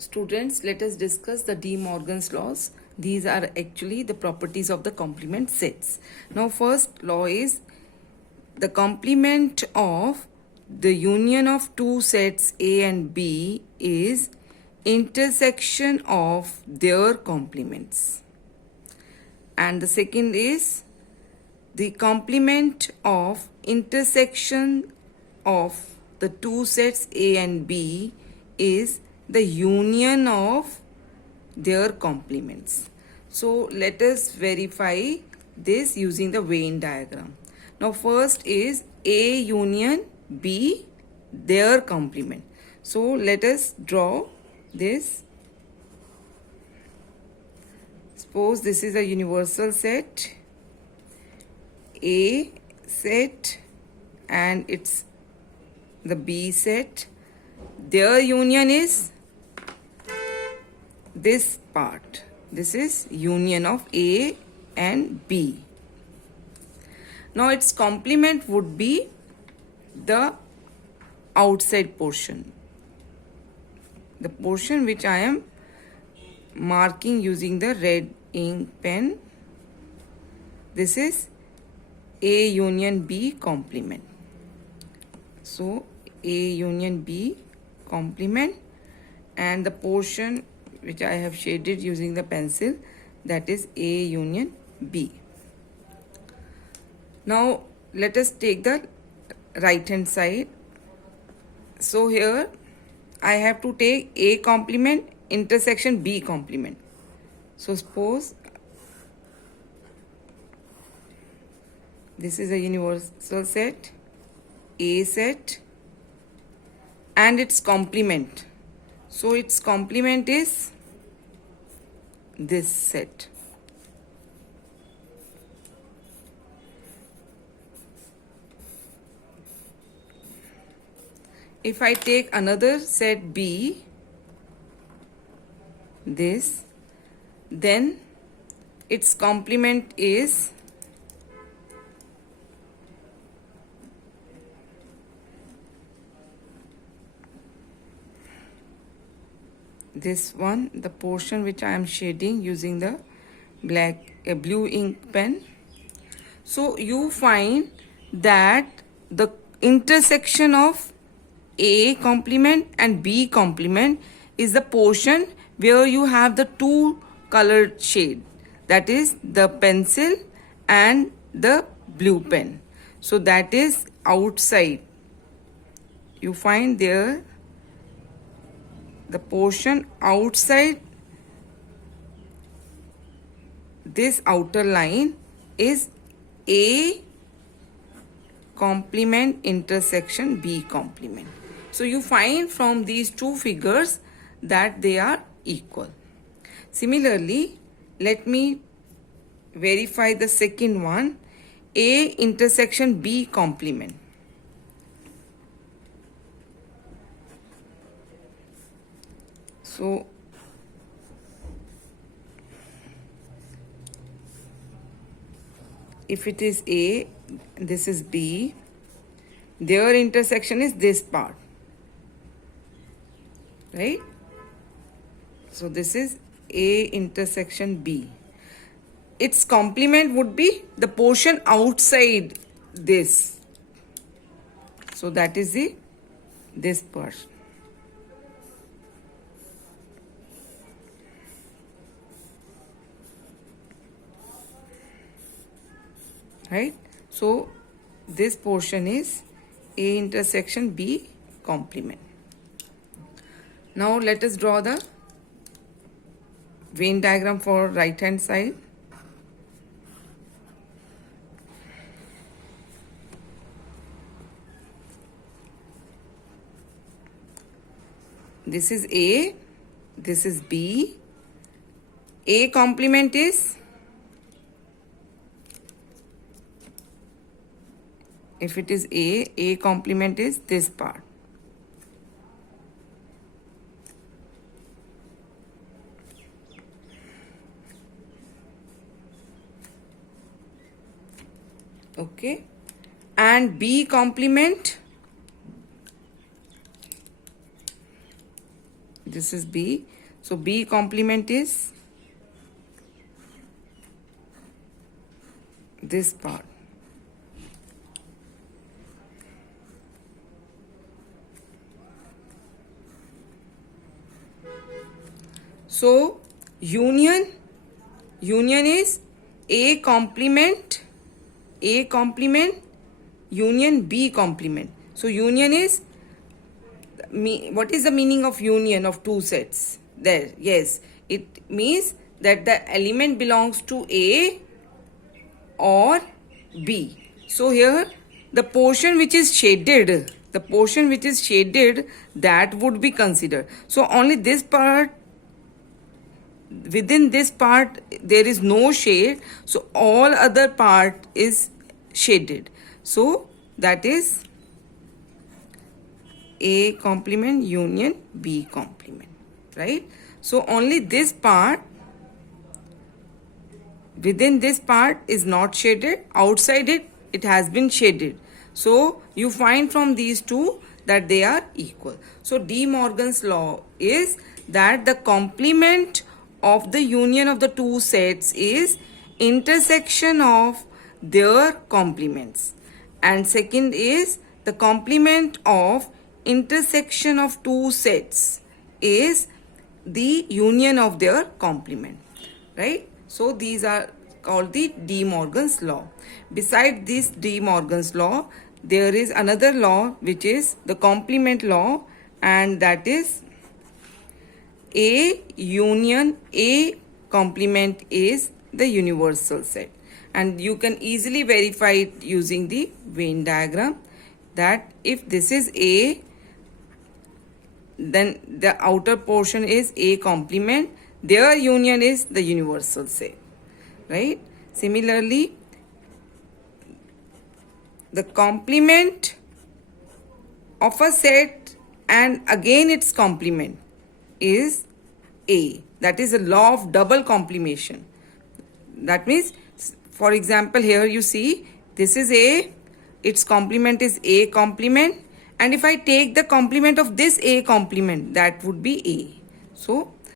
Students, let us discuss the De Morgan's laws. These are actually the properties of the complement sets. Now, first law is the complement of the union of two sets A and B is intersection of their complements. And the second is the complement of intersection of the two sets A and B is the union of their complements. So let us verify this using the Venn diagram. Now first is A union B, their complement. So let us draw this. Suppose this is a universal set, A set, and it's the B set. Their union is this part. This is union of A and B. Now its complement would be the outside portion, the portion which I am marking using the red ink pen. This is A union B complement. So A union B complement, and the portion which I have shaded using the pencil, that is A union B. Now let us take the right hand side. So here I have to take A complement intersection B complement. So suppose this is a universal set, A set, and its complement. So its complement is this set. If I take another set B, this, then its complement is this one, the portion which I am shading using the blue ink pen. So you find that the intersection of A complement and B complement is the portion where you have the two colored shade, that is the pencil and the blue pen. So that is outside. You find there the portion outside this outer line is A complement intersection B complement. So you find from these two figures that they are equal. Similarly, let me verify the second one, A intersection B complement. So if it is A, this is B, their intersection is this part, right? So this is A intersection B. Its complement would be the portion outside this. So that is this part. Right? So this portion is A intersection B complement. Now let us draw the Venn diagram for right hand side. This is A, this is B. A complement is, if it is A complement is this part. Okay. And B complement, this this is B. So B complement is this part. So union is A complement union B complement. So union is, what is the meaning of union of two sets? There, yes, it means that the element belongs to A or B. So here the portion which is shaded, that would be considered. So only this part, within this part there is no shade, so all other part is shaded. So that is A complement union B complement, right? So only this part, within this part is not shaded, outside it has been shaded. So you find from these two that they are equal. So De Morgan's law is that the complement of the union of the two sets is intersection of their complements, and second is the complement of intersection of two sets is the union of their complement, right? So these are called the De Morgan's law. Beside this De Morgan's law, there is another law which is the complement law, and that is A union A complement is the universal set. And you can easily verify it using the Venn diagram, that if this is A, then the outer portion is A complement, their union is the universal set, right? Similarly, the complement of a set and again its complement is A. That is a law of double complementation. That means, for example, here you see this is A, its complement is A complement, and if I take the complement of this A complement, that would be A. So